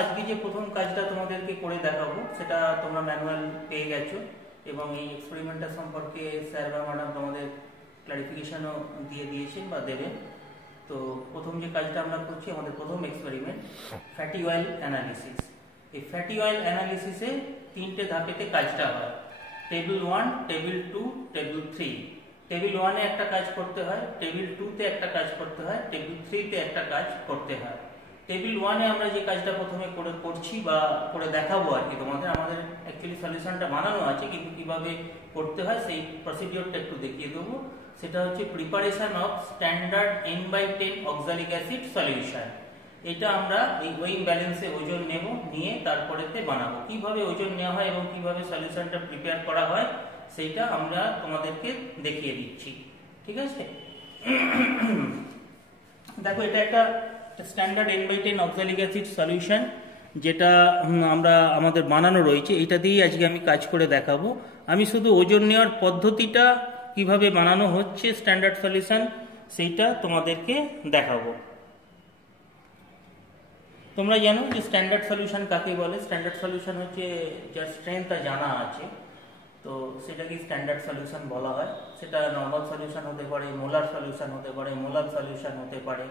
আজকে যে প্রথম কাজটা তোমাদেরকে করে দেখাবো সেটা তোমরা ম্যানুয়াল পেয়ে গেছো এবং এই এক্সপেরিমেন্টটা সম্পর্কে স্যার বা ম্যাডাম তোমাদের ক্লারিফিকেশনও দিয়ে দিয়েছেন বা দেবেন। তো প্রথম যে কাজটা আমরা করছি, আমাদের প্রথম এক্সপেরিমেন্ট ফ্যাটি অয়েল অ্যানালিসিস। এই ফ্যাটি অয়েল অ্যানালিসিসে তিনটে ধাপেতে কাজটা হয়, টেবিল 1, টেবিল 2, টেবিল 3। টেবিল 1-এ একটা কাজ করতে হয়, টেবিল 2-তে একটা কাজ করতে হয়, টেবিল 3-তে একটা কাজ করতে হয়। টেবিল 1-এ আমরা যে কাজটা প্রথমে করছি বা করে দেখাবো আর কি তোমাদের, আমাদের অ্যাকচুয়ালি সলিউশনটা বানানো আছে কিন্তু কিভাবে করতে হয় সেই প্রসিডিওরটা একটু দেখিয়ে দেবো। সেটা হচ্ছে preparation of standard N/10 oxalic acid solution. এটা আমরা এই ওয়েইং ব্যালেন্সে ওজন নেব, নিয়ে তারপরেতে বানাবো। কিভাবে ওজন নেওয়া হয় এবং কিভাবে সলিউশনটা প্রিপেয়ার করা হয় সেইটা আমরা তোমাদেরকে দেখিয়ে দিচ্ছি, ঠিক আছে? দেখো, এটা একটা standard N/10 oxalic acid solution যেটা আমরা আমাদের বানানো রয়েছে। এটা দিয়েই আজকে আমি কাজ করে দেখাবো। আমি শুধু ওজন নেওয়ার পদ্ধতিটা কিভাবে বানানো হচ্ছে স্ট্যান্ডার্ড সলিউশন সেইটা তোমাদেরকে দেখাবো। তোমরা জানো যে স্ট্যান্ডার্ড সলিউশন কাকে বলে। স্ট্যান্ডার্ড সলিউশন হচ্ছে যার স্ট্রেংথটা জানা আছে, তো সেটাকে স্ট্যান্ডার্ড সলিউশন বলা হয়। সেটা নর্মাল সলিউশন হতে পারে, মোলার সলিউশন হতে পারে, মোলার সলিউশন হতে পারে,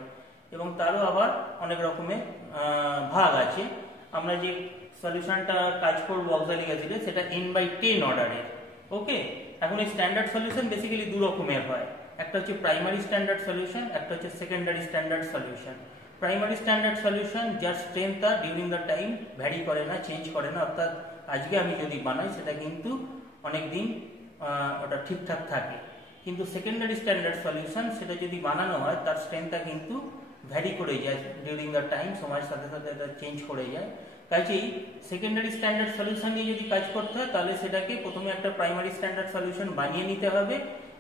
এবং তারও আবার অনেক রকমের ভাগ আছে। আমরা যে সলিউশনটা কাজ করবো অক্সালিক অ্যাসিডে সেটা N/10 অর্ডারের। ওকে, এখন এই স্ট্যান্ডার্ড সলিউশন বেসিক্যালি দু রকমের হয়। একটা হচ্ছে প্রাইমারি স্ট্যান্ডার্ড সলিউশন, একটা হচ্ছে secondary standard solution. Primary standard solution যার স্ট্রেংথটা ডিউরিং দ্য টাইম ভ্যারি করে না, চেঞ্জ করে না, অর্থাৎ আজকে আমি যদি বানাই সেটা কিন্তু অনেক দিন ওটা ঠিকঠাক থাকে। কিন্তু সেকেন্ডারি স্ট্যান্ডার্ড সলিউশন সেটা যদি বানানো হয় তার স্ট্রেংথটা কিন্তু ভ্যারি করে যায় ডিউরিং দ্য টাইম, সময়ের সাথে সাথে এটা চেঞ্জ করে যায়। কাজেই সেকেন্ডারি স্ট্যান্ডার্ড সলিউশন নিয়ে যদি কাজ করতে হয় তাহলে সেটাকে প্রথমে একটা প্রাইমারি স্ট্যান্ডার্ড সলিউশন বানিয়ে নিতে হবে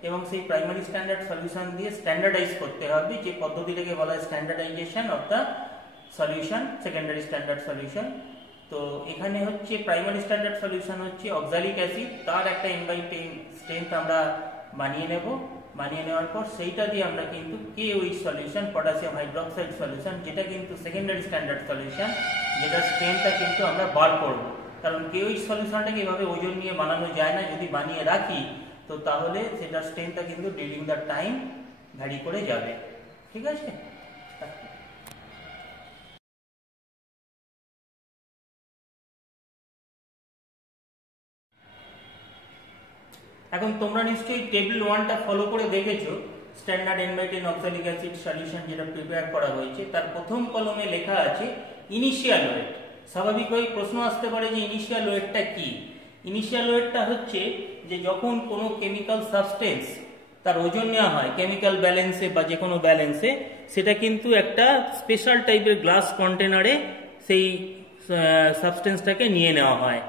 এবং সেই প্রাইমারি স্ট্যান্ডার্ড সলিউশন দিয়ে স্ট্যান্ডার্ডাইজ করতে হবে, যে পদ্ধতিটাকে বলা হয় standardisation of the solution, secondary standard solution. তো এখানে হচ্ছে প্রাইমারি স্ট্যান্ডার্ড সলিউশন হচ্ছে অক্সালিক অ্যাসিড, তার একটা N/10 স্ট্রেংথ আমরা বানিয়ে নেব। বানিয়ে নেওয়ার পর সেইটা দিয়ে আমরা কিন্তু KOH solution, potassium hydroxide solution, যেটা কিন্তু সেকেন্ডারি স্ট্যান্ডার্ড সলিউশন, যেটার স্ট্রেংথটা কিন্তু আমরা বার করব। কারণ KOH সলিউশনটাকে এভাবে ওজন নিয়ে বানানো যায় না, যদি বানিয়ে রাখি তো তাহলে সেটার স্ট্রেংথটা কিন্তু ডিউরিং দ্য টাইম ভ্যারি করে যাবে, ঠিক আছে? এখন তোমরা নিশ্চয়ই টেবিল 1টা ফলো করে দেখেছো, standard N/10 oxalic acid solution যেটা প্রিপেয়ার করা হয়েছে তার প্রথম কলমে লেখা আছে ইনিশিয়াল ওয়েট। স্বাভাবিকভাবেই প্রশ্ন আসতে পারে যে ইনিশিয়াল ওয়েটটা কি। ইনিশিয়াল ওয়েটটা হচ্ছে যে যখন কোনো কেমিক্যাল সাবস্টেন্স তার ওজন নেওয়া হয় কেমিক্যাল ব্যালেন্সে বা যে কোনো ব্যালেন্সে, সেটা কিন্তু একটা স্পেশাল টাইপের গ্লাস কন্টেনারে সেই সাবস্টেন্সটাকে নিয়ে নেওয়া হয়,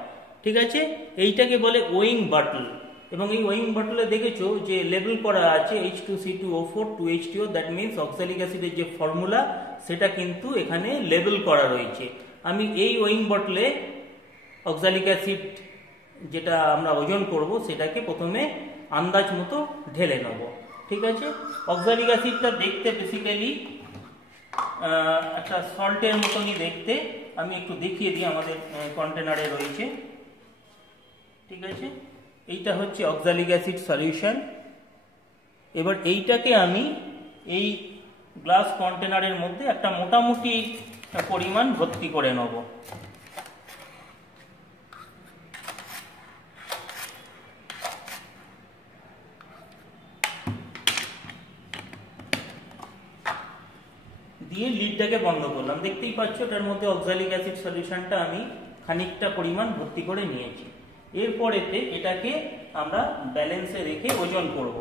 ঠিক আছে? এইটাকে বলে ওয়িং বাটল। এবং এই ওয়িং বটলে দেখেছো যে লেবেল করা আছে H2C2O4 2H2O, that means oxalic অ্যাসিডের যে ফর্মুলা সেটা কিন্তু এখানে লেবেল করা রয়েছে। আমি এই ওয়িং বটলে অক্সালিক অ্যাসিড যেটা আমরা ওজন করব সেটাকে প্রথমে আন্দাজ মতো ঢেলে নেব, ঠিক আছে? অক্সালিক অ্যাসিডটা দেখতে বেসিক্যালি একটা সল্টের মতনই দেখতে। আমি একটু দেখিয়ে দিই, আমাদের কন্টেনারে রয়েছে, ঠিক আছে? এইটা হচ্ছে অক্সালিক অ্যাসিড সলিউশন। এবার এইটাকে আমি এই গ্লাস কন্টেনারের মধ্যে একটা মোটামুটি পরিমাণ ভর্তি করে নেব। দিয়ে লিডটাকে বন্ধ করলাম। দেখতেই পাচ্ছ এটার মধ্যে অক্সালিক অ্যাসিড সলিউশনটা আমি খানিকটা পরিমাণ ভর্তি করে নিয়েছি। এরপরেতে এটাকে আমরা ব্যালেন্সে রেখে ওজন করব।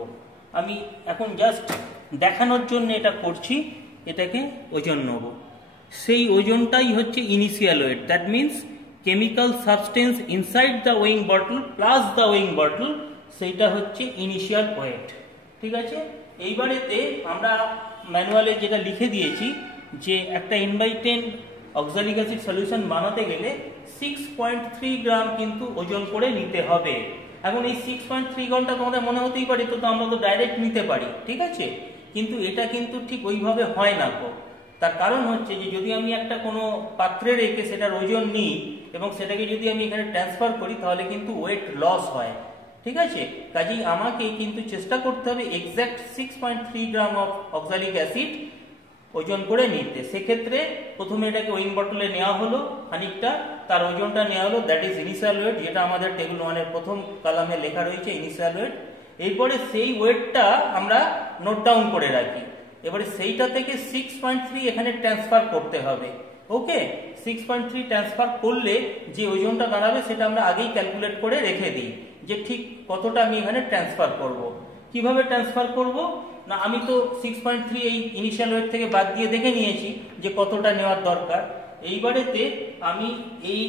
আমি এখন জাস্ট দেখানোর জন্য এটা করছি, এটাকে ওজন নেব। সেই ওজনটাই হচ্ছে initial weight, that means chemical substance inside the weighing bottle plus the weighing bottle, সেইটা হচ্ছে ইনিশিয়াল ওয়েট, ঠিক আছে? এইবারেতে আমরা ম্যানুয়ালে যেটা লিখে দিয়েছি যে একটা N/10 অক্সালিক অ্যাসিড সলিউশন বানাতে গেলে 6.3 গ্রাম কিন্তু ওজন করে নিতে হবে। এখন এই 6.3 গ্রামটা তোমাদের মনে হতেই পারে তো আমরা তো ডাইরেক্ট নিতে পারি, ঠিক আছে? কিন্তু এটা কিন্তু ঠিক ওইভাবে হয় না। তার কারণ হচ্ছে যে যদি আমি একটা কোনো পাত্রে রেখে সেটার ওজন নিই এবং সেটাকে যদি আমি এখানে ট্রান্সফার করি তাহলে কিন্তু ওয়েট লস হয়, ঠিক আছে। কাজেই আমাকে কিন্তু চেষ্টা করতে হবে exact 6.3 gram of oxalic acid ওজন করে নিতে। সেক্ষেত্রে প্রথমে এটাকে ওয়িং বটলে নেওয়া হলো, খানিকটা তার ওজনটা নেওয়া হলো, দ্যাট ইজ ইনিশিয়াল ওয়েট, যেটা আমাদের টেবিল 1-এর প্রথম কলামে লেখা রয়েছে ইনিশিয়াল ওয়েট। এরপরে সেই ওয়েটটা আমরা নোট ডাউন করে রাখি। এবারে সেইটা থেকে 6.3 এখানে ট্রান্সফার করতে হবে। ওকে, 6.3 ট্রান্সফার করলে যে ওজনটা দাঁড়াবে সেটা আমরা আগেই ক্যালকুলেট করে রেখে দিই যে ঠিক কতটা আমি এখানে ট্রান্সফার করব। কিভাবে ট্রান্সফার করব না, আমি তো 6.3 এই ইনিশিয়াল ওয়েট থেকে বাদ দিয়ে দেখে নিয়েছি যে কতটা নেওয়ার দরকার। এইবারেতে আমি এই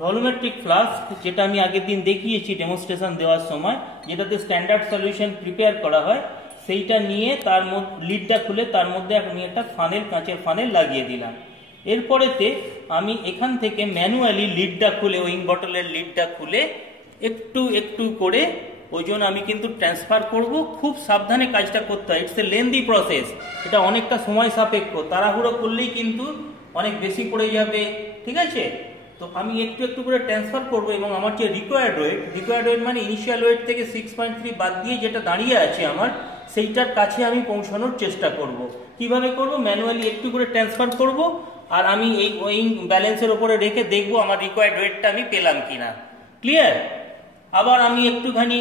ভলিউমেট্রিক ফ্লাস্ক, যেটা আমি আগের দিন দেখিয়েছি ডেমনস্ট্রেশন দেওয়ার সময়, যেটাতে স্ট্যান্ডার্ড সলিউশন প্রিপেয়ার করা হয়, সেইটা নিয়ে তার মধ্যে লিডটা খুলে তার মধ্যে আমি একটা ফানেল, কাঁচের ফানেল লাগিয়ে দিলাম। এরপরেতে আমি এখান থেকে ম্যানুয়ালি লিডটা খুলে, ওয়িং বটলের লিডটা খুলে একটু একটু করে ওজন আমি কিন্তু ট্রান্সফার করব। খুব সাবধানে কাজটা করতে হয়, ইটস এ লেন্দি প্রসেস, এটা অনেকটা সময় সাপেক্ষ, তাড়াহুড়ো করলেই কিন্তু অনেক বেশি পড়ে যাবে, ঠিক আছে। তো আমি একটু একটু করে ট্রান্সফার করব এবং আমার যে রিকোয়ার্ড ওয়েট মানে ইনিশিয়াল ওয়েট থেকে 6.3 বাদ দিয়ে যেটা দাঁড়িয়ে আছে আমার, সেইটার কাছে আমি পৌঁছানোর চেষ্টা করব। কিভাবে করব, ম্যানুয়ালি একটু করে ট্রান্সফার করব আর আমি এই ওয়িং ব্যালেন্সের উপরে রেখে দেখব আমার রিকোয়ার্ড ওয়েটটা আমি পেলাম কিনা। ক্লিয়ার? আবার আমি একটুখানি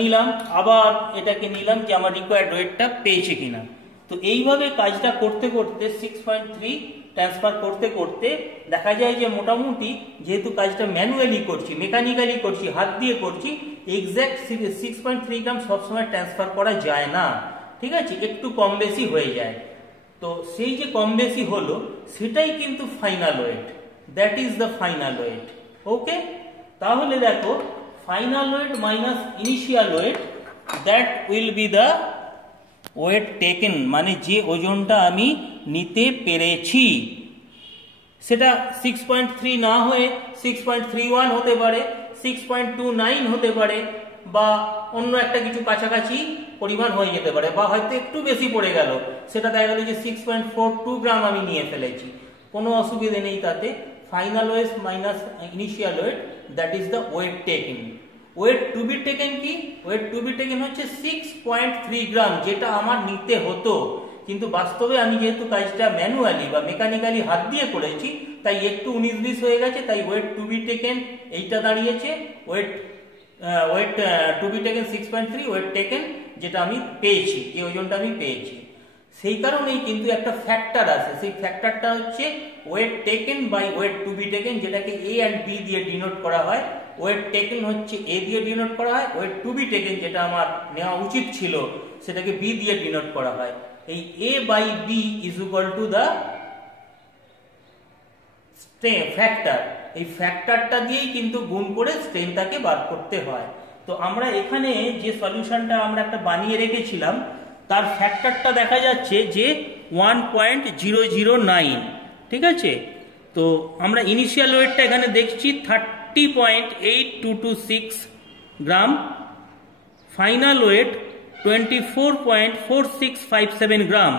নিলাম, আবার এটাকে নিলাম যে আমার রিকোয়ার্ড ওয়েটটা পেয়েছে কিনা। তো এইভাবে কাজটা করতে করতে 6.3 ট্রান্সফার করতে করতে দেখা যায় যে মোটামুটি, যেহেতু কাজটা ম্যানুয়ালি করছি, মেকানিক্যালি করছি, হাত দিয়ে করছি, এক্স্যাক্ট 6.3 গ্রাম সবসময় ট্রান্সফার করা যায় না, ঠিক আছে, একটু কম বেশি হয়ে যায়। তো সেই যে কম বেশি হলো সেটাই কিন্তু final weight, that is the final weight. Okay, তাহলে দেখো final weight minus initial weight, that will be the weight taken, মানে যে ওজনটা আমি নিতে পেরেছি। সেটা 6.3 না হয়ে 6.31 হতে পারে, 6.29 হতে পারে, বা অন্য একটা কিছু কাছাকাছি পরিমাণ হয়ে যেতে পারে, বা হয়তো একটু বেশি পড়ে গেল, সেটা দেখা গেল যে 6.42 গ্রাম আমি নিয়ে ফেলেছি, কোনো অসুবিধে নেই তাতে। Final weight minus initial weight, that is the weight taken. Weight to be taken কি? ওয়েট টু বি টেকেন হচ্ছে 6.3 গ্রাম, যেটা আমার নিতে হতো, কিন্তু বাস্তবে আমি যেহেতু কাজটা ম্যানুয়ালি বা মেকানিক্যালি হাত দিয়ে করেছি, তাই একটু 19-20 হয়ে গেছে, তাই ওয়েট টু বি টেকেন এইটা দাঁড়িয়েছে। Weight to be taken 6.3, weight taken যেটা আমি পেয়েছি, যে ওজনটা আমি পেয়েছি। সেই কারণেই কিন্তু একটা ফ্যাক্টর আছে, সেই ফ্যাক্টরটা হচ্ছে weight taken by weight to be taken, যেটাকে এ অ্যান্ড বি দিয়ে ডিনোট করা হয়। ওয়েট টেকেন হচ্ছে এ দিয়ে ডিনোট করা হয়, ওয়েট টু বি টেকেন যেটা আমার নেওয়া উচিত ছিল সেটাকে বি দিয়ে ডিনোট করা হয়। এই A by B is equal to the factor, এই ফ্যাক্টরটা দিয়েই কিন্তু গুণ করে স্ট্রেনটাকে বার করতে হয়। তো আমরা এখানে যে সলিউশনটা আমরা একটা বানিয়ে রেখেছিলাম, তার ফ্যাক্টরটা দেখা যাচ্ছে যে 1.009, ঠিক আছে। তো আমরা ইনিশিয়াল ওয়েটটা এখানে দেখছি 30.8226 গ্রাম, ফাইনাল ওয়েট 24.4657 গ্রাম,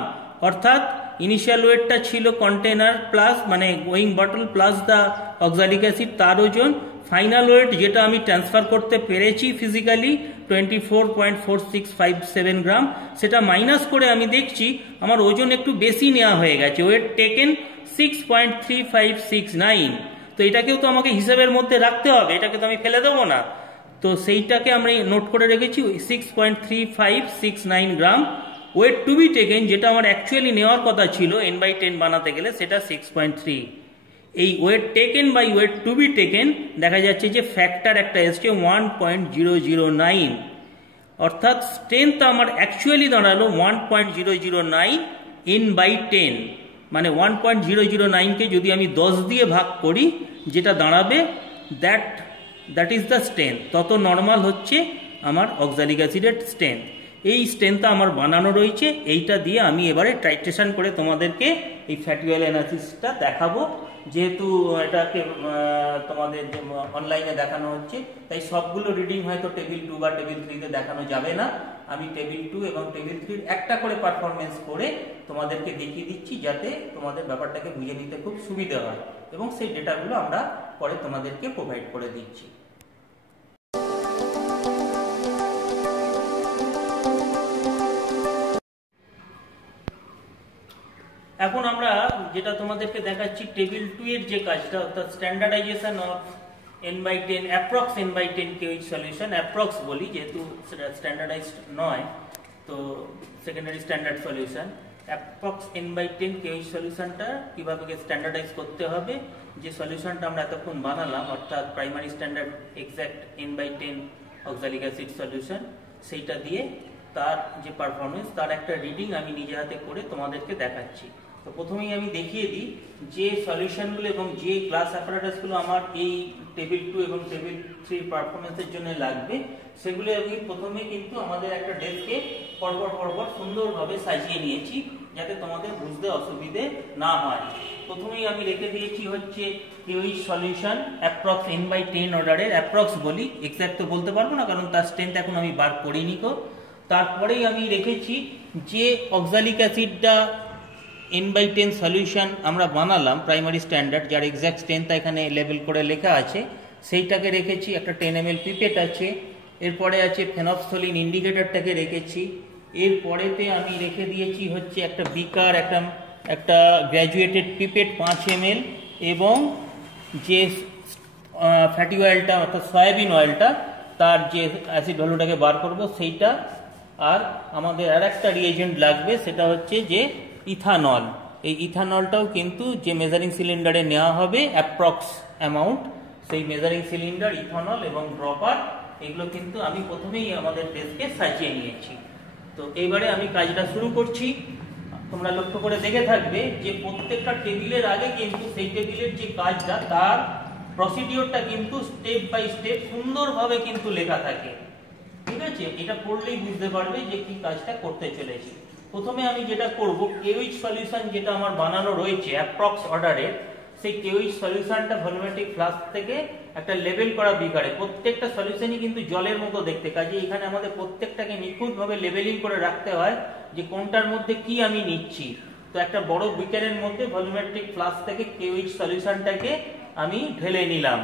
অর্থাৎ ইনিশিয়াল ওয়েটটা ছিল কন্টেনার প্লাস মানে owing bottle plus the oxalic acid, তার ওজন। ফাইনাল ওয়েট যেটা আমি ট্রান্সফার করতে পেরেছি ফিজিক্যালি 24.4657 গ্রাম, সেটা মাইনাস করে আমি দেখছি আমার ওজন একটু বেশি নেওয়া হয়ে গেছে, ওয়েট টেকেন 6.3569। তো এটাকেও তো আমাকে হিসাবের মধ্যে রাখতে হবে, এটাকে তো আমি ফেলে দেবো না। তো সেইটাকে আমরা নোট করে রেখেছি 6.3569 গ্রাম। ওয়েট টু বি টেকেন যেটা আমার অ্যাকচুয়ালি নেওয়ার কথা ছিল n/10 বানাতে গেলে, সেটা 6.3। এই weight taken by weight to be taken দেখা যাচ্ছে যে ফ্যাক্টর একটা এসছে 1.009, অর্থাৎ স্ট্রেংথ আমার অ্যাকচুয়ালি দাঁড়ালো 1.009 n/10, মানে 1.009কে যদি আমি 10 দিয়ে ভাগ করি যেটা দাঁড়াবে দ্যাট ইজ দ্য স্ট্রেংথ। তত নর্মাল হচ্ছে আমার অক্সালিক অ্যাসিডের স্ট্রেংথ। এই স্ট্রেংথটা আমার বানানো রয়েছে, এইটা দিয়ে আমি এবারে টাইট্রেশন করে তোমাদেরকে এই ফ্যাটি অয়েল অ্যানালিসিসটা দেখাবো। যেহেতু এটাকে তোমাদের অনলাইনে দেখানো হচ্ছে, তাই সবগুলো রিডিং হয়তো টেবিল 2 বা টেবিল 3 তে দেখানো যাবে না। আমি টেবিল 2 এবং টেবিল 3 একটা করে পারফরমেন্স করে তোমাদেরকে দেখিয়ে দিচ্ছি, যাতে তোমাদের ব্যাপারটাকে বুঝে নিতে খুব সুবিধা হয়, এবং সেই ডেটাগুলো আমরা পরে তোমাদেরকে প্রোভাইড করে দিচ্ছি। এখন আমরা যেটা তোমাদেরকে দেখাচ্ছি টেবিল 2 এর যে কাজটা, অর্থাৎ standardization of n/10 approx n/10 KOH solution, approx বলি যেহেতু সেটা স্ট্যান্ডার্ডাইজড নয়, তো secondary standard solution. Approx n/10 KOH সলিউশনটা কিভাবে স্ট্যান্ডার্ডাইজ করতে হবে, যে সলিউশনটা আমরা এতক্ষণ বানালাম অর্থাৎ primary standard exact n/10 oxalic acid solution, সেইটা দিয়ে তার যে পারফরমেন্স, তার একটা রিডিং আমি নিজে হাতে করে তোমাদেরকে দেখাচ্ছি। তো প্রথমেই আমি দেখিয়ে দিই যে সলিউশনগুলো এবং যে গ্লাস অ্যাপারেটাসগুলো আমার এই টেবিল 2 এবং টেবিল 3 পারফরমেন্সের জন্য লাগবে, সেগুলো আমি প্রথমে কিন্তু আমাদের একটা ডেস্কে পরপর সুন্দরভাবে সাজিয়ে নিয়েছি, যাতে তোমাদের বুঝতে অসুবিধে না হয়। প্রথমেই আমি রেখে দিয়েছি হচ্ছে কেউইচ সলিউশন অ্যাপ্রক্স n/10 অর্ডারের, অ্যাপ্রক্স বলি, এক্সাক্ট তো বলতে পারবো না কারণ তার স্ট্রেংথ এখন আমি বার করিনি। তারপরেই আমি রেখেছি যে অক্সালিক অ্যাসিডটা n/10 সলিউশন আমরা বানালাম প্রাইমারি স্ট্যান্ডার্ড, যার এক্সাক্ট স্ট্রেংথ এখানে লেবেল করে লেখা আছে, সেইটাকে রেখেছি। একটা 10 ml পিপেট আছে, এরপরে আছে ফেনফথলিন ইন্ডিকেটরটাকে রেখেছি, এরপরেতে আমি রেখে দিয়েছি হচ্ছে একটা বিকার, একটা গ্র্যাজুয়েটেড পিপেট 5 ml, এবং যে ফ্যাটি অয়েলটা অর্থাৎ সয়াবিন অয়েলটা, তার যে অ্যাসিড ভ্যালুটাকে বার করব সেইটা। আর আমাদের আর একটা রিয়েজেন্ট লাগবে, সেটা হচ্ছে যে ইথানল। এই ইথানলটাও কিন্তু যে মেজারিং সিলিন্ডারে নেওয়া হবে অ্যাপ্রক্স অ্যামাউন্ট, সেই মেজারিং সিলিন্ডার, ইথানল এবং ড্রপার, এগুলো কিন্তু আমি প্রথমেই আমাদের ডেস্কে সাজিয়ে নিয়েছি। তো এইবারে আমি কাজটা শুরু করছি। তোমরা লক্ষ্য করে দেখে থাকবে যে প্রত্যেকটা টেবিলের আগে কিন্তু সেই টেবিলের যে কাজটা, তার প্রসিডিওরটা কিন্তু স্টেপ বাই স্টেপ সুন্দরভাবে কিন্তু লেখা থাকে, ঠিক আছে? এটা পড়লেই বুঝতে পারবে যে কি কাজটা করতে চলেছি। প্রথমে আমি যেটা করব, কেউইচ সলিউশন যেটা আমার বানানো রয়েছে অ্যাপ্রক্স অর্ডারের, সেই কেউইচ সলিউশনটা ভলিউমেট্রিক ফ্লাস্ক থেকে একটা লেবেল করা বিকারে, প্রত্যেকটা সলিউশনই কিন্তু জলের মতো দেখতে, কাজে এখানে আমাদের প্রত্যেকটাকে নিখুঁতভাবে লেবেলিং করে রাখতে হয় যে কোনটার মধ্যে কি আমি নিচ্ছি। তো একটা বড় বিকারের মধ্যে ভলিউমেট্রিক ফ্লাস্ক থেকে কেউইচ সলিউশনটাকে আমি ঢেলে নিলাম।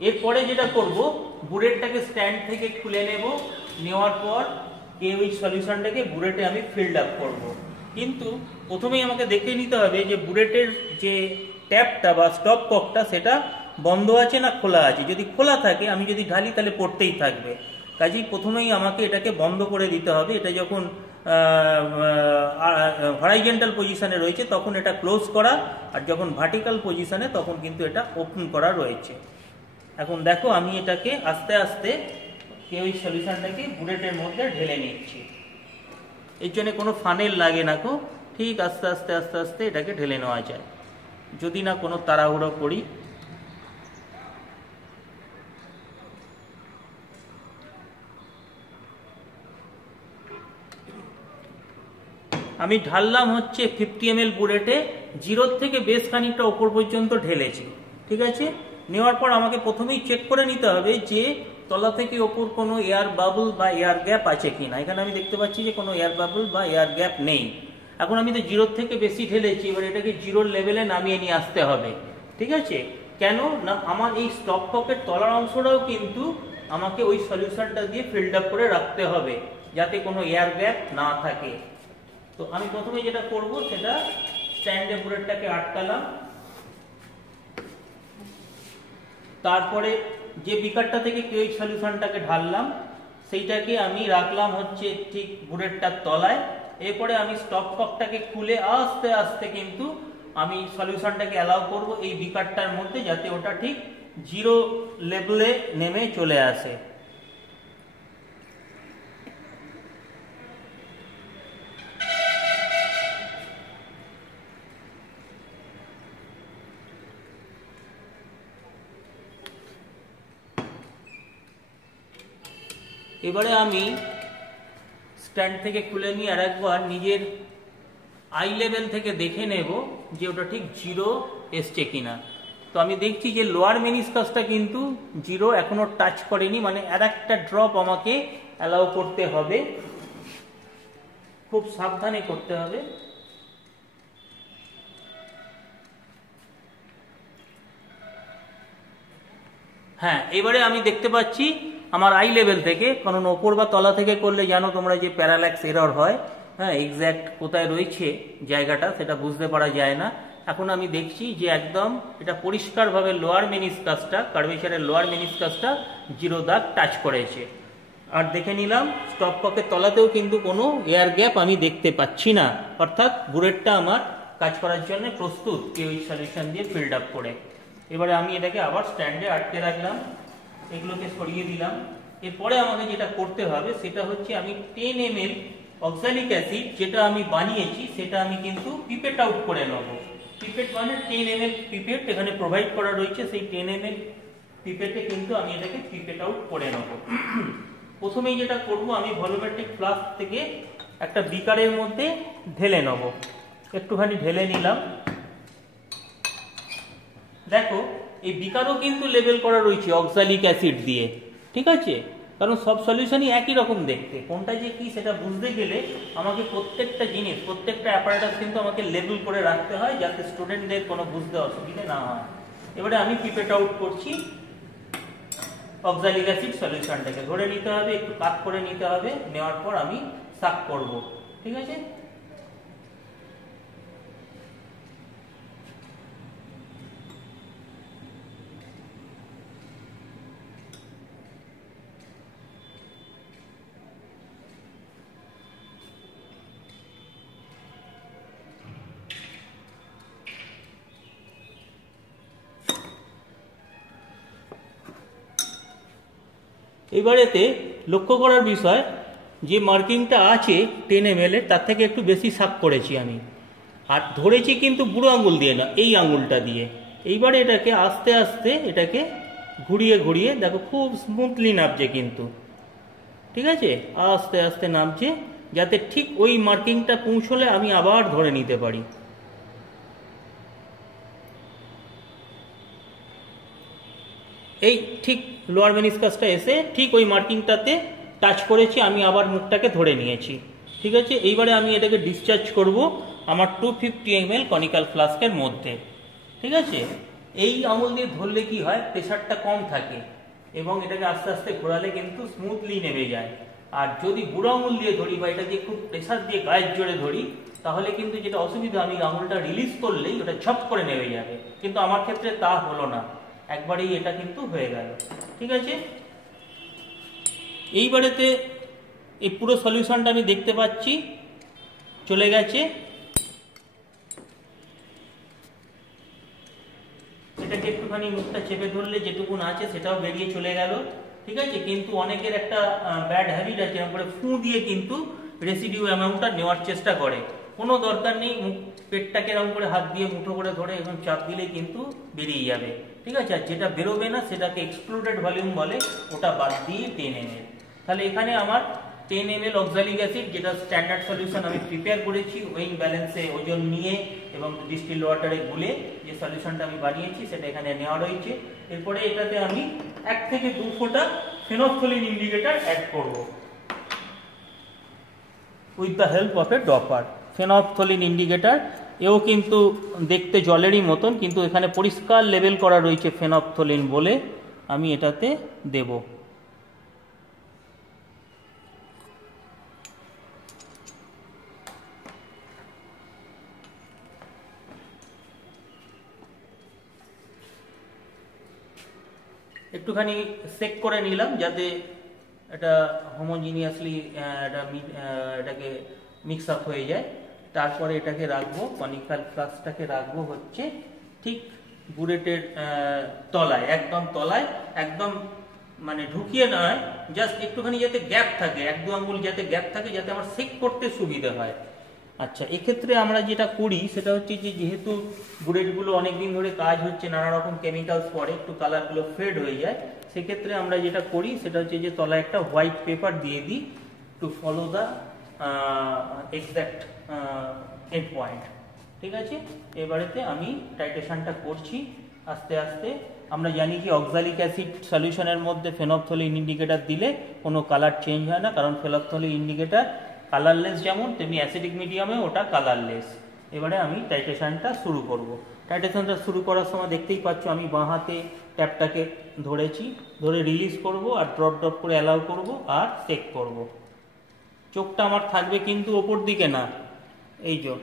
এরপরে যেটা করব, বুলেটটাকে স্ট্যান্ড থেকে খুলে নেব, নেওয়ার পর কেউইচ সলিউশনটাকে বুলেটে আমি ফিল্ড আপ করব। কিন্তু প্রথমেই আমাকে দেখে নিতে হবে যে বুলেটের যে ট্যাপটা বা স্টপ ককটা সেটা বন্ধ আছে না খোলা আছে। যদি খোলা থাকে, আমি যদি ঢালি তাহলে পড়তেই থাকবে, কাজেই প্রথমেই আমাকে এটাকে বন্ধ করে দিতে হবে। এটা যখন হরাইজন্টাল পজিশনে রয়েছে তখন এটা ক্লোজ করা, আর যখন ভার্টিক্যাল পজিশনে তখন কিন্তু এটা ওপেন করা রয়েছে। এখন দেখো আমি এটাকে আস্তে আস্তে কেউইচ সলিউশনটাকে বুলেটের মধ্যে ঢেলে নিচ্ছি। এর জন্য কোনো ফানেল লাগে না, ঠিক আস্তে আস্তে আস্তে আস্তে এটাকে ঢেলে নেওয়া যায়, যদি না কোনো তাড়াহুড়ো করি। আমি ঢাললাম হচ্ছে 50 ml বুলেটে, 0 থেকে বেশ খানিকটা ওপর পর্যন্ত ঢেলেছি, ঠিক আছে? নেওয়ার পর আমাকে প্রথমেই চেক করে নিতে হবে যে তলা থেকে ওপর কোনো এয়ার বাবল বা এয়ার গ্যাপ আছে কিনা। এখানে আমি দেখতে পাচ্ছি যে কোনো এয়ার বাবল বা এয়ার গ্যাপ নেই। এখন আমি তো 0 থেকে বেশি ঢেলেছি, এবার এটাকে 0 লেভেলে নামিয়ে নিয়ে আসতে হবে, ঠিক আছে? কেন না, আমার এই স্টপ ককের তলার অংশটাও কিন্তু আমাকে ওই সলিউশনটা দিয়ে ফিল্ড আপ করে রাখতে হবে, যাতে কোনো এয়ার গ্যাপ না থাকে। তো আমি প্রথমে যেটা করব, সেটা স্ট্যান্ডে বুলেটটাকে আটকালাম, তারপরে যে বিকারটা থেকে কেউইচ সলিউশনটাকে ঢাললাম সেইটাকে আমি রাখলাম হচ্ছে ঠিক বুলেটটার তলায়। এরপরে আমি স্টপ ককটাকে খুলে আস্তে আস্তে কিন্তু আমি সলিউশনটাকে অ্যালাউ করব এই বিকারটার মধ্যে, যাতে ওটা ঠিক 0 লেভেলে নেমে চলে আসে। এবারে আমি স্ট্যান্ড থেকে খুলে নিয়ে আরেকবার নিজের আই লেভেল থেকে দেখে নেব যে ওটা ঠিক 0 এসছে কিনা। তো আমি দেখছি যে লোয়ার মেনিসকাসটা কিন্তু 0 এখনো টাচ করেনি, মানে আর একটা ড্রপ আমাকে অ্যালাউ করতে হবে, খুব সাবধানে করতে হবে। হ্যাঁ, এবারে আমি দেখতে পাচ্ছি আমার আই লেভেল থেকে, কারণ ওপর বা তলা থেকে করলে জানো তোমরা যে প্যারাল্যাক্স এরর হয়, হ্যাঁ, এক্স্যাক্ট কোথায় রয়েছে জায়গাটা সেটা বুঝতে পারা যায় না। এখন আমি দেখছি যে একদম এটা পরিষ্কারভাবে লোয়ার মেনিসকাসটা, কার্ভেচারের লোয়ার মেনিসকাসটা 0 দাগ টাচ করেছে। আর দেখে নিলাম স্টপ ককের তলাতেও কিন্তু কোনো এয়ার গ্যাপ আমি দেখতে পাচ্ছি না, অর্থাৎ বুলেটটা আমার কাজ করার জন্য প্রস্তুত কেউইচ সলিউশন দিয়ে ফিল্ড আপ করে। এবারে আমি এটাকে আবার স্ট্যান্ডে আটকে রাখলাম, এগুলোকে সরিয়ে দিলাম। এরপরে আমাকে যেটা করতে হবে সেটা হচ্ছে আমি 10 ml অক্সালিক অ্যাসিড যেটা আমি বানিয়েছি সেটা আমি কিন্তু পিপেট আউট করে নেব। পিপেট মানে 10 ml পিপেট এখানে প্রোভাইড করা রয়েছে, সেই 10 ml পিপেটে কিন্তু আমি এটাকে পিপেট আউট করে নেব। প্রথমেই যেটা করব, আমি ভলিউমেট্রিক ফ্লাস্ক থেকে একটা বিকারের মধ্যে ঢেলে নেব। একটুখানি ঢেলে নিলাম। দেখো এই বিকারও কিন্তু লেবেল করা রয়েছে অক্সালিক অ্যাসিড দিয়ে, ঠিক আছে, কারণ সব সলিউশনই একই রকম দেখতে। কোনটা যে কি সেটা বুঝতে গেলে আমাকে প্রত্যেকটা জিনিস, প্রত্যেকটা অ্যাপারেটাস কিন্তু আমাকে লেবেল করে রাখতে হয়, যাতে স্টুডেন্টদের কোনো বুঝতে অসুবিধা না হয়। এবারে আমি পিপেট আউট করছি অক্সালিক অ্যাসিড সলিউশনটাকে। ধরে নিতে হবে, একটু কাট করে নিতে হবে, নেওয়ার পর আমি সাক করব, ঠিক আছে। এবারেতে লক্ষ্য করার বিষয় যে মার্কিংটা আছে 10 ml এর, তার থেকে একটু বেশি সাক করেছি আমি, আর ধরেছি কিন্তু বুড়ো আঙুল দিয়ে না, এই আঙুলটা দিয়ে। এইবারে এটাকে আস্তে আস্তে এটাকে ঘুরিয়ে ঘুরিয়ে দেখো খুব স্মুথলি নামছে কিন্তু, ঠিক আছে, আস্তে আস্তে নামছে, যাতে ঠিক ওই মার্কিংটা পৌঁছলে আমি আবার ধরে নিতে পারি। এই ঠিক লোয়ার মেনিসকাসটা এসে ঠিক ওই মার্কিংটাতে টাচ করেছি, আমি আবার মুখটাকে ধরে নিয়েছি, ঠিক আছে। এইবারে আমি এটাকে ডিসচার্জ করব আমার 250 ml কনিক্যাল ফ্লাস্কের মধ্যে, ঠিক আছে। এই আঙুল দিয়ে ধরলে কি হয়, প্রেশারটা কম থাকে এবং এটাকে আস্তে আস্তে ঘোরালে কিন্তু স্মুথলি নেমে যায়। আর যদি বুড়ো আঙুল দিয়ে ধরি বা এটা দিয়ে খুব প্রেশার দিয়ে গায়ের জোরে ধরি, তাহলে কিন্তু যেটা অসুবিধা, আমি আঙুলটা রিলিজ করলেই ওটা ঝপ করে নেমে যাবে, কিন্তু আমার ক্ষেত্রে তা হলো না, একবারেই এটা কিন্তু হয়ে গেল, ঠিক আছে। এইবারেতে এই পুরো সলিউশনটা আমি দেখতে পাচ্ছি চলে গেছে। এটাকে একটুখানি মুখটা চেপে ধরলে যেটুকুন আছে সেটাও বেরিয়ে চলে গেল, ঠিক আছে। কিন্তু অনেকের একটা ব্যাড হ্যাবিট আছে, এরকম করে ফু দিয়ে কিন্তু রেসিডিউ অ্যামাউন্টটা নেওয়ার চেষ্টা করে। কোনো দরকার নেই, পেটটাকে এরকম করে হাত দিয়ে মুঠো করে ধরে এবং চাপ দিলেই কিন্তু বেরিয়ে যাবে, ঠিক আছে। আর যেটা বেরোবে না সেটাকে এক্সক্লুডেড ভলিউম বলে, ওটা বাদ দিয়ে 10 ml। তাহলে এখানে আমার 10 ml অক্সালিক অ্যাসিড, যেটা স্ট্যান্ডার্ড সলিউশন আমি প্রিপেয়ার করেছি ওয়েইং ব্যালেন্সে ওজন নিয়ে এবং ডিস্টিল ওয়াটারে গুলে যে সলিউশনটা আমি বানিয়েছি সেটা এখানে নেওয়া রয়েছে। এরপরে এটাতে আমি 1 থেকে 2 ফোঁটা ফেনফথলিন ইন্ডিকেটর অ্যাড করব with the help of a dropper. Phenolphthalein indicator এও কিন্তু দেখতে জলেরই মতন, কিন্তু এখানে পরিষ্কার লেবেল করা রয়েছে ফেনফথলিন বলে, আমি এটাতে দেব। একটুখানি চেক করে নিলাম যাতে এটা হোমোজিনিয়াসলি এটাকে মিক্স আপ হয়ে যায়। তারপরে এটাকে রাখবো, কনিক্যাল ফ্লাস্কটাকে রাখবো হচ্ছে ঠিক বুলেটের তলায়, একদম তলায়, একদম মানে ঢুকিয়ে নয়, জাস্ট একটুখানি যাতে গ্যাপ থাকে, 1-2 আঙ্গুল যাতে গ্যাপ থাকে, যাতে আমার চেক করতে সুবিধা হয়। আচ্ছা, এক্ষেত্রে আমরা যেটা করি সেটা হচ্ছে যে যেহেতু বুলেটগুলো অনেকদিন ধরে কাজ হচ্ছে, নানা রকম কেমিক্যালস পড়ে, একটু কালারগুলো ফেড হয়ে যায়, সেক্ষেত্রে আমরা যেটা করি সেটা হচ্ছে যে তলায় একটা হোয়াইট পেপার দিয়ে দিই to follow the exact end point, ঠিক আছে, এবারেতে আমি টাইট্রেশনটা করছি আস্তে আস্তে। আমরা জানি যে অক্সালিক অ্যাসিড সলিউশনের মধ্যে ফেনফথলিন ইন্ডিকেটর দিলে কোনো কালার চেঞ্জ হয় না, কারণ ফেনফথলিন ইন্ডিকেটর কালারলেস যেমন তেমনি অ্যাসিডিক মিডিয়ামে ওটা কালারলেস। এবারে আমি টাইট্রেশনটা শুরু করব। টাইট্রেশনটা শুরু করার সময় দেখতেই পাচ্ছ আমি বাঁ হাতে ট্যাপটাকে ধরেছি, ধরে রিলিজ করব আর ড্রপ ড্রপ করে অ্যালাউ করব আর চেক করব। চোখটা আমার থাকবে কিন্তু ওপর দিকে না, এই যে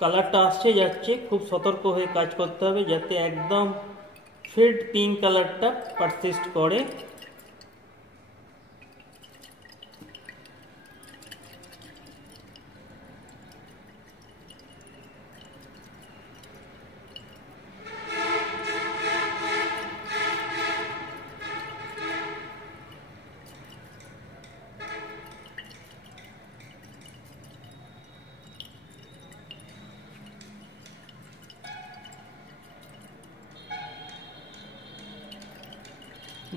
কালারটা আসছে যাচ্ছে, খুব সতর্ক হয়ে কাজ করতে হবে যাতে একদম ফেড পিঙ্ক কালারটা পারসিস্ট করে।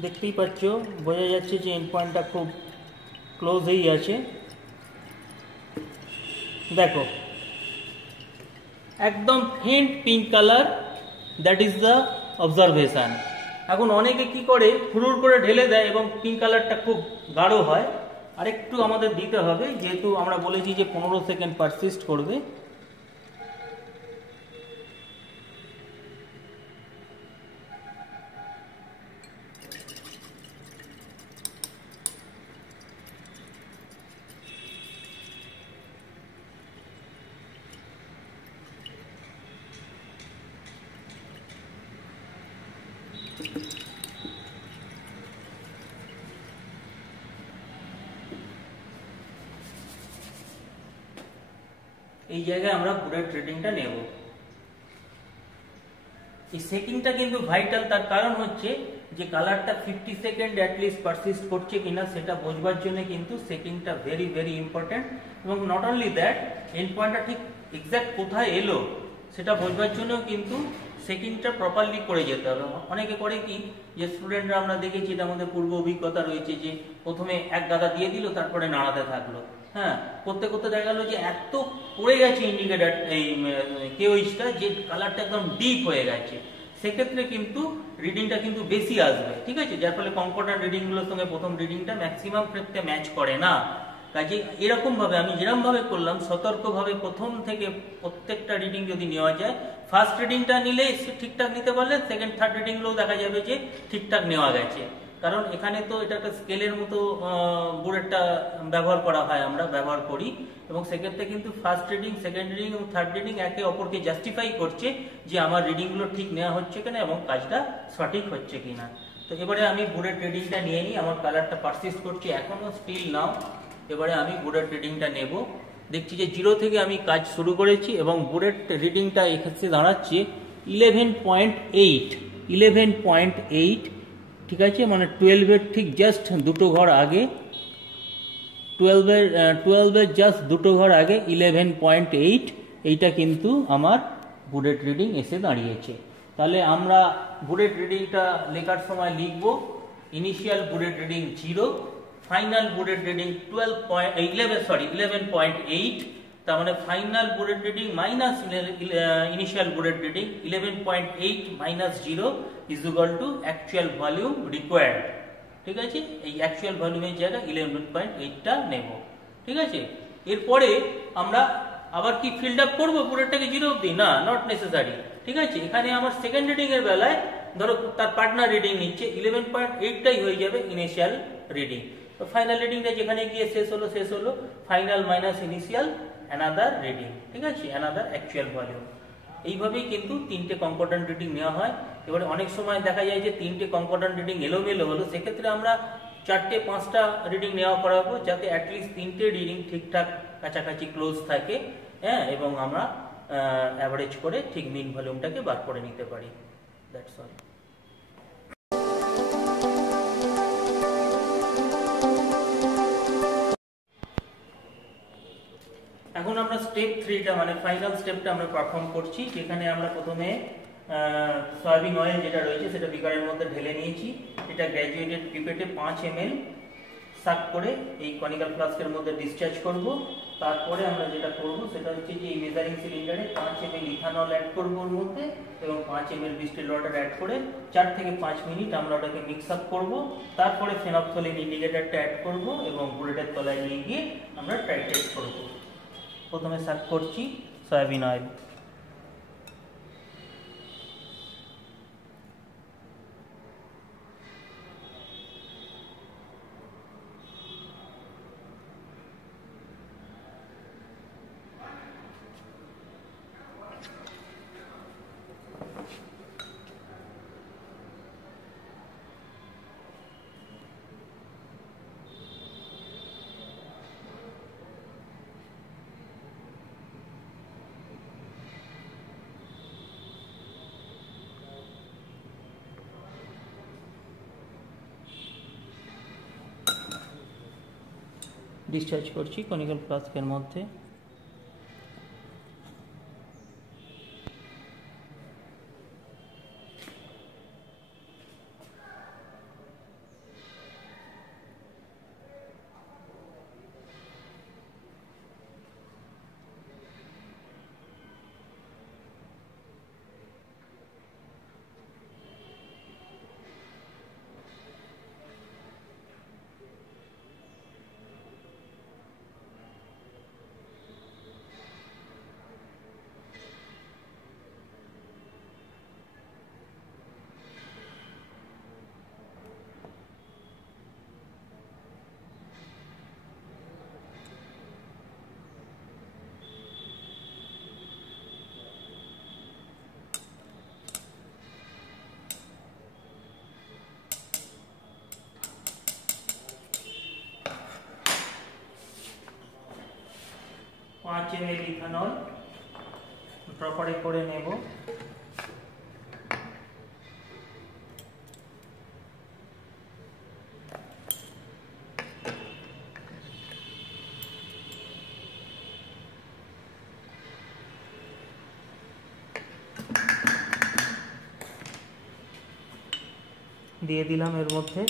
দেখতেই পাচ্ছ, বোঝা যাচ্ছে যে এন্ড পয়েন্টটা খুব ক্লোজেই আছে। দেখো একদম faint pink colour, that is the observation. এখন অনেকে কি করে হুড়ুর করে ঢেলে দেয় এবং পিঙ্ক কালারটা খুব গাঢ় হয়। আরেকটু আমাদের দিতে হবে, যেহেতু আমরা বলেছি যে 15 সেকেন্ড পারসিস্ট করবে। এই জায়গায় আমরা বুলেট রিডিংটা নেব। এই সেকিংটা কিন্তু ভাইটাল, তার কারণ হচ্ছে যে কালারটা 50 সেকেন্ড অ্যাটলিস্ট পারসিস্ট করছে কিনা সেটা বোঝবার জন্য কিন্তু সেকিংটা ভেরি ভেরি ইম্পর্টেন্ট। এবং নট অনলি দ্যাট, এন্ড পয়েন্টটা ঠিক এক্স্যাক্ট কোথায় এলো সেটা বোঝবার জন্য কিন্তু সেকিংটা প্রপারলি করে যেতে হবে। অনেকে করে কি যে স্টুডেন্টরা আমরা দেখেছি, এটা আমাদের পূর্ব অভিজ্ঞতা রয়েছে, যে প্রথমে এক গাদা দিয়ে দিল তারপরে নাড়াতে থাকলো। হ্যাঁ, করতে করতে দেখা গেল যে এত পড়ে গেছে ইন্ডিকেটার এই কেওইচটা যে কালারটা একদম ডিপ হয়ে গেছে। সেক্ষেত্রে কিন্তু রিডিংটা কিন্তু বেশি আসবে, ঠিক আছে, যার ফলে কনকর্ডেন্ট রিডিংগুলোর সঙ্গে প্রথম রিডিংটা ম্যাক্সিমাম ক্ষেত্রে ম্যাচ করে না। কাজে এরকম ভাবে আমি যেরকম ভাবে করলাম, সতর্কভাবে প্রথম থেকে প্রত্যেকটা রিডিং যদি নেওয়া যায়, ফার্স্ট রিডিংটা নিলে ঠিকঠাক নিতে পারলে সেকেন্ড থার্ড রিডিংগুলোও দেখা যাবে যে ঠিকঠাক নেওয়া গেছে। কারণ এখানে তো এটা একটা স্কেলের মতো বুলেটটা ব্যবহার করা হয়, আমরা ব্যবহার করি, এবং সেক্ষেত্রে কিন্তু ফার্স্ট রিডিং, সেকেন্ড রিডিং এবং থার্ড রিডিং একে অপরকে জাস্টিফাই করছে যে আমার রিডিংগুলো ঠিক নেওয়া হচ্ছে কিনা এবং কাজটা সঠিক হচ্ছে কিনা। তো এবারে আমি বুলেট রিডিংটা নিয়ে নিই, আমার কালারটা পারসিস্ট করছে এখনো স্টিল নাও। এবারে আমি বুলেট রিডিংটা নেব। দেখছি যে 0 থেকে আমি কাজ শুরু করেছি এবং বুলেট রিডিংটা এক্ষেত্রে দাঁড়াচ্ছে 11.8, ঠিক আছে, মানে 12-এর ঠিক জাস্ট দুটো ঘর আগে, 12-এর জাস্ট দুটো ঘর আগে 11.8, এইটা কিন্তু আমার বুলেট রিডিং এসে দাঁড়িয়েছে। তাহলে আমরা বুলেট রিডিংটা লেখার সময় লিখব initial bullet reading 0, final bullet reading 11.8, তার মানে final bullet reading minus initial bullet reading 11.8 minus 0 is equal two actual volume required. ঠিক আছে, এই অ্যাকচুয়াল ভলিউমের জায়গায় 11.8টা নেব। ঠিক আছে, এরপরে আমরা আবার কি ফিল্ড আপ করবো বুলেটটাকে 0 অবধি? না, নট নেসেসারি। ঠিক আছে, এখানে আমার সেকেন্ড রিডিং এর বেলায় ধরো তার পার্টনার রিডিং নিচ্ছে 11.8টাই হয়ে যাবে ইনিশিয়াল রিডিং। তো ফাইনাল রিডিংটা যেখানে গিয়ে শেষ হলো final minus initial another reading, ঠিক আছে, অ্যানাদার অ্যাকচুয়াল ভলিউম। এইভাবেই কিন্তু তিনটে কনকর্ডেন্ট রিডিং নেওয়া হয়। এবারে অনেক সময় দেখা যায় যে তিনটে কনকর্ডেন্ট রিডিং এলোমেলো হলো, সেক্ষেত্রে আমরা 4-5টা রিডিং নেওয়া করাবো, যাতে অ্যাটলিস্ট তিনটে রিডিং ঠিকঠাক কাছাকাছি ক্লোজ থাকে, হ্যাঁ, এবং আমরা অ্যাভারেজ করে ঠিক মিন ভলিউমটাকে বার করে নিতে পারি। That's all. এখন আমরা স্টেপ 3টা মানে ফাইনাল স্টেপটা আমরা পারফর্ম করছি, যেখানে আমরা প্রথমে সয়াবিন অয়েল যেটা রয়েছে সেটা বিকারের মধ্যে ঢেলে নিয়েছি। এটা গ্র্যাজুয়েটেড পিপেটে 5 ml সাক করে এই কনিক্যাল ফ্লাস্কের মধ্যে ডিসচার্জ করব। তারপরে আমরা যেটা করব সেটা হচ্ছে যে এই মেজারিং সিলিন্ডারে 5 ml ইথানল অ্যাড করব ওর মধ্যে, এবং 5 ml ডিস্টিল ওয়াটার অ্যাড করে 4 থেকে 5 মিনিট আমরা ওটাকে মিক্স আপ করব। তারপরে ফেনপথলিন ইন্ডিকেটরটা অ্যাড করব এবং বুলেটের তলায় নিয়ে গিয়ে আমরা টাইট্রেট করব। প্রথমে সাক করছি সয়াবিন অয়েল। ডিসচার্জ করছি কনিক্যাল ফ্লাস্কের মধ্যে। पाँच ml इथेनॉल प्रॉपर করে নেব। দিয়ে দিলাম এর মধ্যে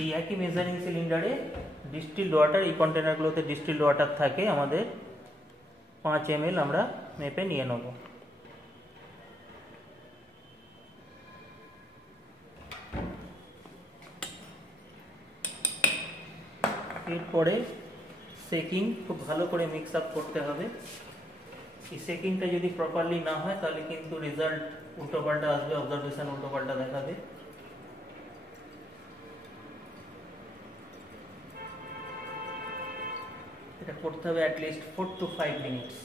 এই একই মেজারিং সিলিন্ডারে ডিস্টিলড ওয়াটার, এই কন্টেনারগুলোতে ডিস্টিলড ওয়াটার থাকে আমাদের 5 ml আমরা মেপে নিয়ে নেব। এরপরে সেকিং খুব ভালো করে মিক্স আপ করতে হবে। এই সেকিংটা যদি প্রপারলি না হয় তাহলে কিন্তু রেজাল্ট উল্টোপাল্টা আসবে, অবজারভেশন উল্টোপাল্টা দেখাবে। এটা করতে হবে at least 4 to 5 minutes.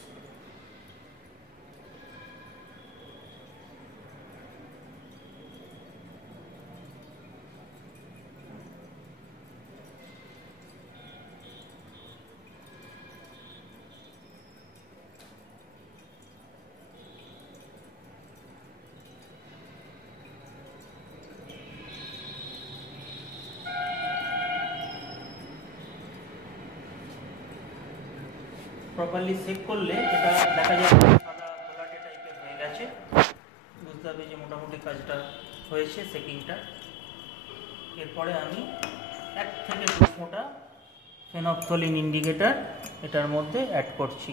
Properly check করলে এটা দেখা যায় সাদা গোলাটে টাইপের হয়ে গেছে, বুঝতে হবে যে মোটামুটি কাজটা হয়েছে চেকিংটা। এরপরে আমি 1 থেকে 2 ফোঁটা ফেনপথলিন ইন্ডিকেটর এটার মধ্যে অ্যাড করছি।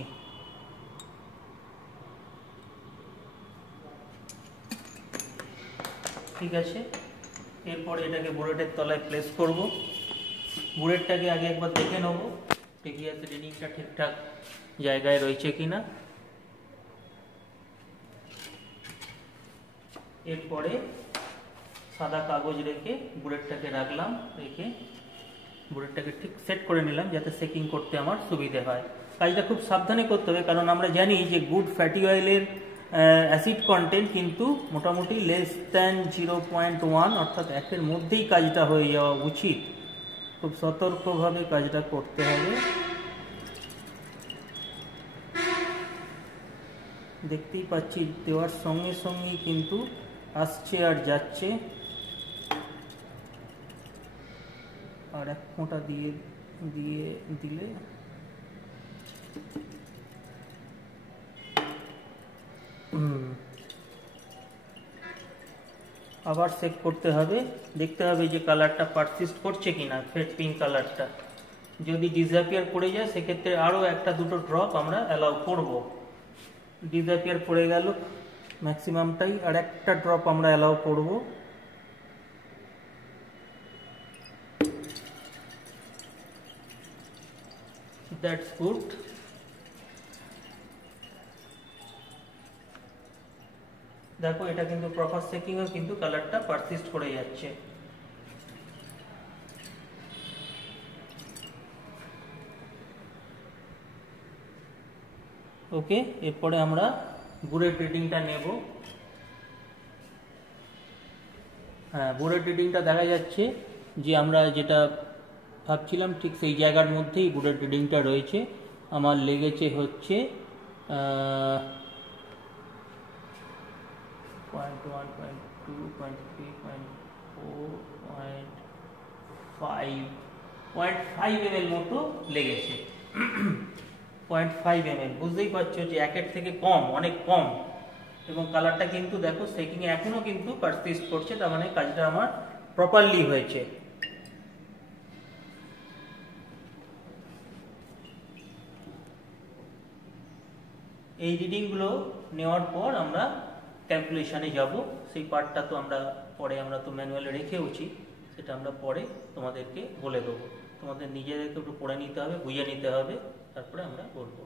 ঠিক আছে, এরপরে এটাকে বুলেটের তলায় প্লেস করব। বুলেটটাকে আগে একবার দেখে নেব টিভিএস রিডিংটা ঠিকঠাক জায়গায় রয়েছে কিনা। এরপরে সাদা কাগজ রেখে বুলেটটাকে রাখলাম, রেখে বুলেটটাকে ঠিক সেট করে নিলাম যাতে সেকিং করতে আমার সুবিধে হয়। কাজটা খুব সাবধানে করতে হবে, কারণ আমরা জানি যে গুড ফ্যাটি অয়েলের অ্যাসিড কন্টেন্ট কিন্তু মোটামুটি লেস দ্যান 0.1 অর্থাৎ 1-এর মধ্যেই কাজটা হয়ে যাওয়া উচিত। খুব সতর্কভাবে কাজটা করতে হবে। দেখতেই পাচ্ছি দেওয়ার সঙ্গে সঙ্গেই কিন্তু আসছে আর যাচ্ছে। আর এক ফোঁটা দিয়ে দিলে আবার চেক করতে হবে, দেখতে হবে যে কালারটা পারসিস্ট করছে কিনা, ফেড পিঙ্ক কালারটা। যদি ডিসঅ্যাপিয়ার করে যায় সেক্ষেত্রে আরও 1-2 ড্রপ আমরা অ্যালাউ করব। ডিসঅ্যাপিয়ার করে গেল ম্যাক্সিমামটাই, আর 1টা ড্রপ আমরা অ্যালাউ করব। That's good. দেখো এটা কিন্তু প্রপার সেকিংও কিন্তু কালারটা পারসিস্ট করে যাচ্ছে। ওকে, এরপরে আমরা বুলেট রিডিংটা নেব। হ্যাঁ, বুলেট রিডিংটা দেখা যাচ্ছে যে আমরা যেটা ভাবছিলাম ঠিক সেই জায়গার মধ্যেই বুলেট রিডিংটা রয়েছে। আমার লেগেছে হচ্ছে 0.1, 0.2, 0.3, 0.4, 0.5 ml মতো লেগেছে। 0.5 ml, বুঝতেই পারছো যে 1-এর থেকে কম, অনেক কম। এবং কালারটা কিন্তু দেখো সেকিং এ এখনো কিন্তু পারসিস্ট করছে, তার মানে কাজটা আমার প্রপারলি হয়েছে। এই রিডিংগুলো নেওয়ার পর আমরা ক্যালকুলেশনে যাব। সেই পার্টটা তো আমরা পরে, আমরা তো ম্যানুয়ালে রেখেওছি, সেটা আমরা পরে তোমাদেরকে বলে দেবো। তোমাদের নিজেদেরকে একটু পড়ে নিতে হবে, বুঝে নিতে হবে, তারপরে আমরা বলবো।